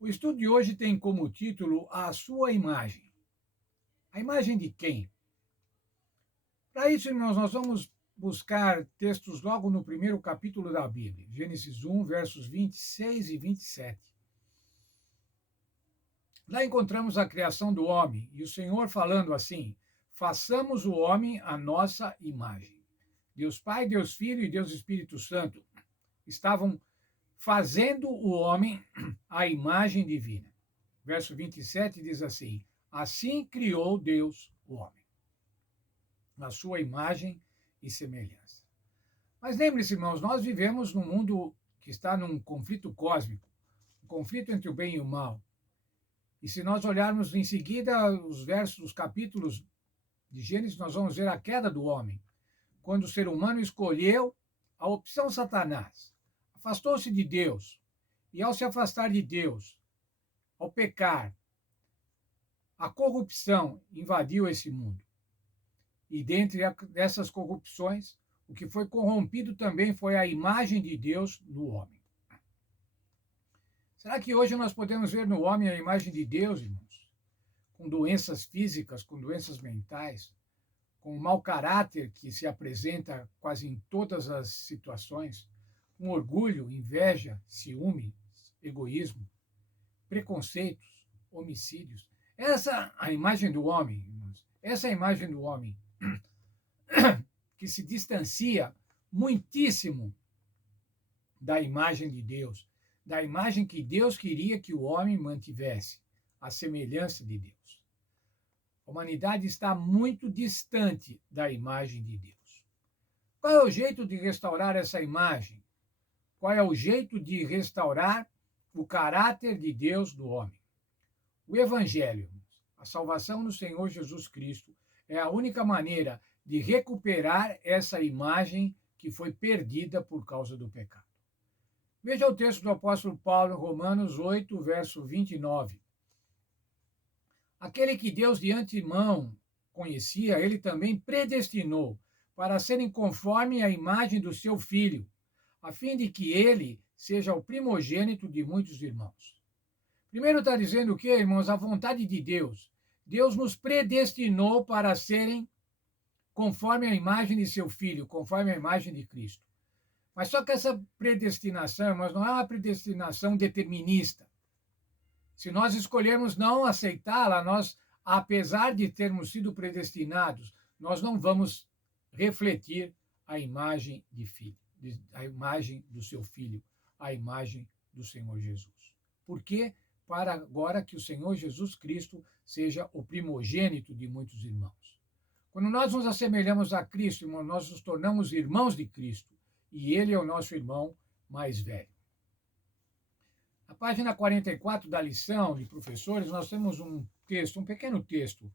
O estudo de hoje tem como título A Sua Imagem. A imagem de quem? Para isso, irmãos, nós vamos buscar textos logo no primeiro capítulo da Bíblia, Gênesis 1, versos 26 e 27. Lá encontramos a criação do homem e o Senhor falando assim: façamos o homem à nossa imagem. Deus Pai, Deus Filho e Deus Espírito Santo estavam fazendo o homem à imagem divina. Verso 27 diz assim: assim criou Deus o homem, na sua imagem e semelhança. Mas lembre-se, irmãos, nós vivemos num mundo que está num conflito cósmico, um conflito entre o bem e o mal. E se nós olharmos em seguida os versos, os capítulos de Gênesis, nós vamos ver a queda do homem, quando o ser humano escolheu a opção Satanás, afastou-se de Deus, e ao se afastar de Deus, ao pecar, a corrupção invadiu esse mundo. E dentre essas corrupções, o que foi corrompido também foi a imagem de Deus no homem. Será que hoje nós podemos ver no homem a imagem de Deus, irmãos? Com doenças físicas, com doenças mentais, com o mau caráter que se apresenta quase em todas as situações, com orgulho, inveja, ciúme, egoísmo, preconceitos, homicídios. Essa é a imagem do homem, irmãos. Essa é a imagem do homem que se distancia muitíssimo da imagem de Deus, da imagem que Deus queria que o homem mantivesse, a semelhança de Deus. A humanidade está muito distante da imagem de Deus. Qual é o jeito de restaurar essa imagem? Qual é o jeito de restaurar o caráter de Deus do homem? O Evangelho, a salvação no Senhor Jesus Cristo, é a única maneira de recuperar essa imagem que foi perdida por causa do pecado. Veja o texto do apóstolo Paulo em Romanos 8, verso 29. Aquele que Deus de antemão conhecia, ele também predestinou para serem conforme a imagem do seu Filho, a fim de que ele seja o primogênito de muitos irmãos. Primeiro está dizendo o quê, irmãos? A vontade de Deus. Deus nos predestinou para serem conforme a imagem de seu Filho, conforme a imagem de Cristo. Mas só que essa predestinação, irmãos, não é uma predestinação determinista. Se nós escolhermos não aceitá-la, nós, apesar de termos sido predestinados, nós não vamos refletir a imagem de filho, a imagem do seu Filho, a imagem do Senhor Jesus. Por quê? Para agora que o Senhor Jesus Cristo seja o primogênito de muitos irmãos. Quando nós nos assemelhamos a Cristo, irmão, nós nos tornamos irmãos de Cristo, e ele é o nosso irmão mais velho. Na página 44 da lição de professores, nós temos um texto, um pequeno texto,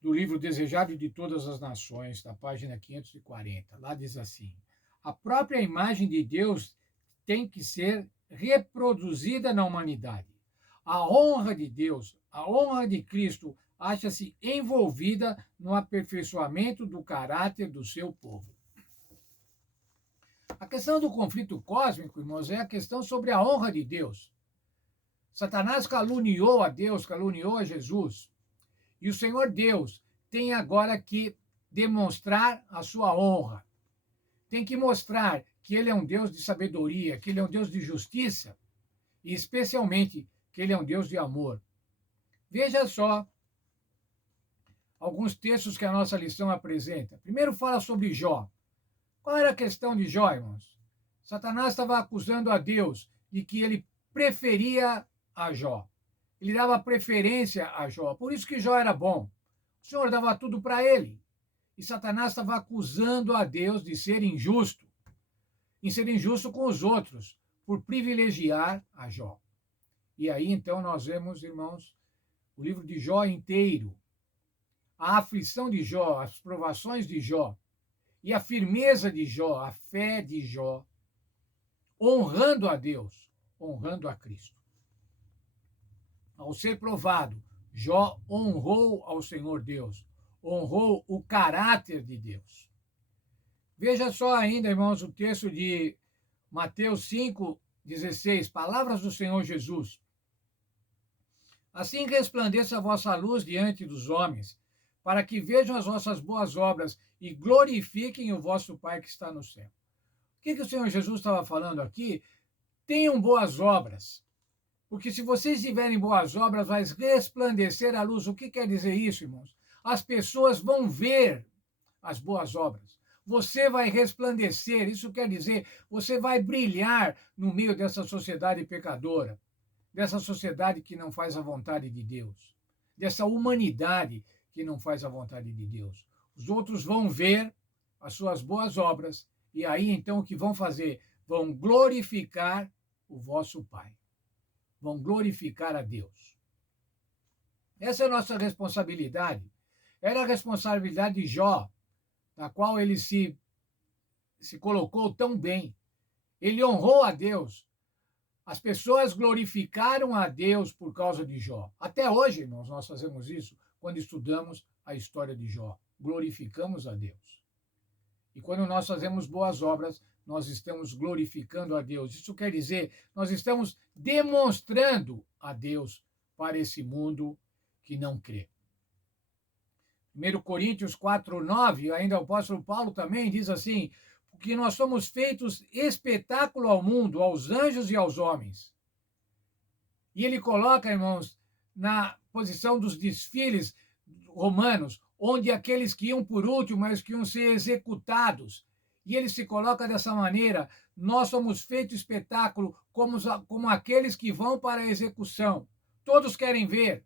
do livro Desejado de Todas as Nações, da página 540. Lá diz assim: a própria imagem de Deus tem que ser reproduzida na humanidade. A honra de Deus, a honra de Cristo, acha-se envolvida no aperfeiçoamento do caráter do seu povo. A questão do conflito cósmico, irmãos, é a questão sobre a honra de Deus. Satanás caluniou a Deus, caluniou a Jesus. E o Senhor Deus tem agora que demonstrar a sua honra. Tem que mostrar que ele é um Deus de sabedoria, que ele é um Deus de justiça, e especialmente que ele é um Deus de amor. Veja só alguns textos que a nossa lição apresenta. Primeiro fala sobre Jó. Qual era a questão de Jó, irmãos? Satanás estava acusando a Deus de que ele preferia a Jó. Ele dava preferência a Jó. Por isso que Jó era bom. O Senhor dava tudo para ele. E Satanás estava acusando a Deus de ser injusto, em ser injusto com os outros, por privilegiar a Jó. E aí, então, nós vemos, irmãos, o livro de Jó inteiro, a aflição de Jó, as provações de Jó, e a firmeza de Jó, a fé de Jó, honrando a Deus, honrando a Cristo. Ao ser provado, Jó honrou ao Senhor Deus, honrou o caráter de Deus. Veja só ainda, irmãos, o texto de Mateus 5:16, palavras do Senhor Jesus. Assim resplandeça a vossa luz diante dos homens, para que vejam as vossas boas obras e glorifiquem o vosso Pai que está no céu. O que o Senhor Jesus estava falando aqui? Tenham boas obras, porque se vocês tiverem boas obras, vai resplandecer a luz. O que quer dizer isso, irmãos? As pessoas vão ver as boas obras. Você vai resplandecer, isso quer dizer, você vai brilhar no meio dessa sociedade pecadora, dessa sociedade que não faz a vontade de Deus, dessa humanidade que não faz a vontade de Deus. Os outros vão ver as suas boas obras e aí então o que vão fazer? Vão glorificar o vosso Pai. Vão glorificar a Deus. Essa é a nossa responsabilidade. Era a responsabilidade de Jó, na qual ele se colocou tão bem. Ele honrou a Deus. As pessoas glorificaram a Deus por causa de Jó. Até hoje, irmãos, nós fazemos isso quando estudamos a história de Jó. Glorificamos a Deus. E quando nós fazemos boas obras, nós estamos glorificando a Deus. Isso quer dizer, nós estamos demonstrando a Deus para esse mundo que não crê. 1 Coríntios 4:9, ainda o apóstolo Paulo também diz assim, porque nós somos feitos espetáculo ao mundo, aos anjos e aos homens. E ele coloca, irmãos, na posição dos desfiles romanos, onde aqueles que iam por último, mas que iam ser executados. E ele se coloca dessa maneira, nós somos feitos espetáculo como aqueles que vão para a execução. Todos querem ver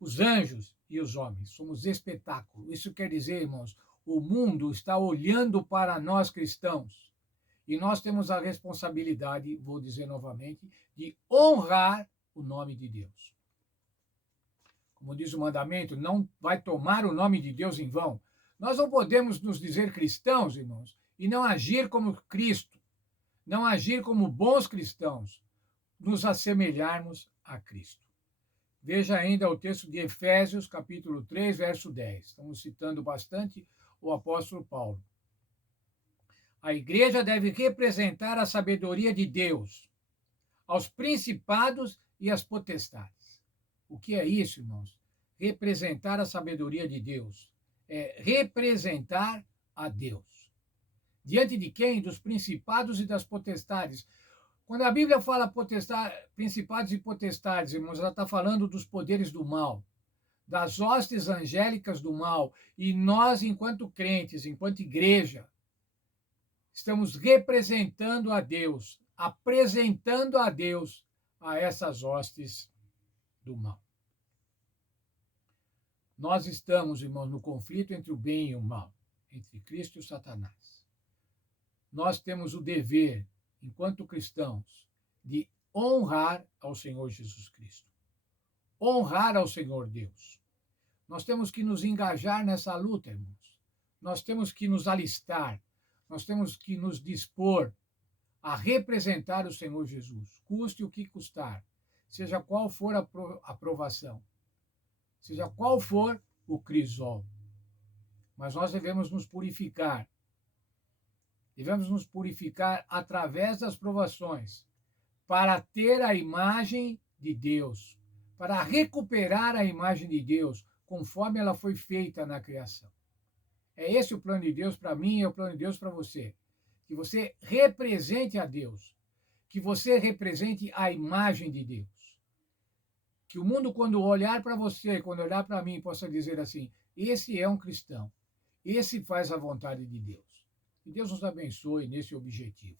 os anjos e os homens. Somos espetáculo. Isso quer dizer, irmãos, o mundo está olhando para nós cristãos. E nós temos a responsabilidade, vou dizer novamente, de honrar o nome de Deus. Como diz o mandamento, não vai tomar o nome de Deus em vão. Nós não podemos nos dizer cristãos, irmãos, e não agir como Cristo, não agir como bons cristãos, nos assemelharmos a Cristo. Veja ainda o texto de Efésios, capítulo 3, verso 10. Estamos citando bastante o apóstolo Paulo. A igreja deve representar a sabedoria de Deus aos principados e às potestades. O que é isso, irmãos? Representar a sabedoria de Deus. É representar a Deus. Diante de quem? Dos principados e das potestades. Quando a Bíblia fala principados e potestades, irmãos, ela está falando dos poderes do mal, das hostes angélicas do mal. E nós, enquanto crentes, enquanto igreja, estamos representando a Deus, apresentando a Deus a essas hostes do mal. Nós estamos, irmãos, no conflito entre o bem e o mal, entre Cristo e o Satanás. Nós temos o dever, enquanto cristãos, de honrar ao Senhor Jesus Cristo. Honrar ao Senhor Deus. Nós temos que nos engajar nessa luta, irmãos. Nós temos que nos alistar. Nós temos que nos dispor a representar o Senhor Jesus, custe o que custar, seja qual for a aprovação, seja qual for o crisol. Mas nós devemos nos purificar. Devemos nos purificar através das provações, para ter a imagem de Deus, para recuperar a imagem de Deus, conforme ela foi feita na criação. É esse o plano de Deus para mim e é o plano de Deus para você. Que você represente a Deus, que você represente a imagem de Deus. Que o mundo, quando olhar para você, quando olhar para mim, possa dizer assim, esse é um cristão, esse faz a vontade de Deus. Que Deus nos abençoe nesse objetivo.